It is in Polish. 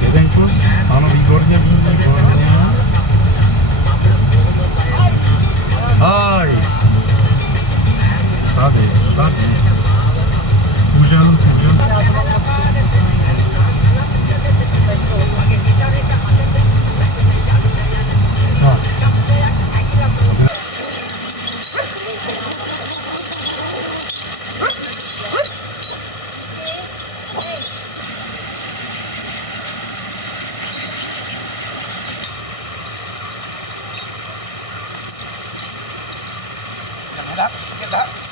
Jeden kus? Ano, výborně, výborně. Aj! Tady. Můžem. Tak. Get that.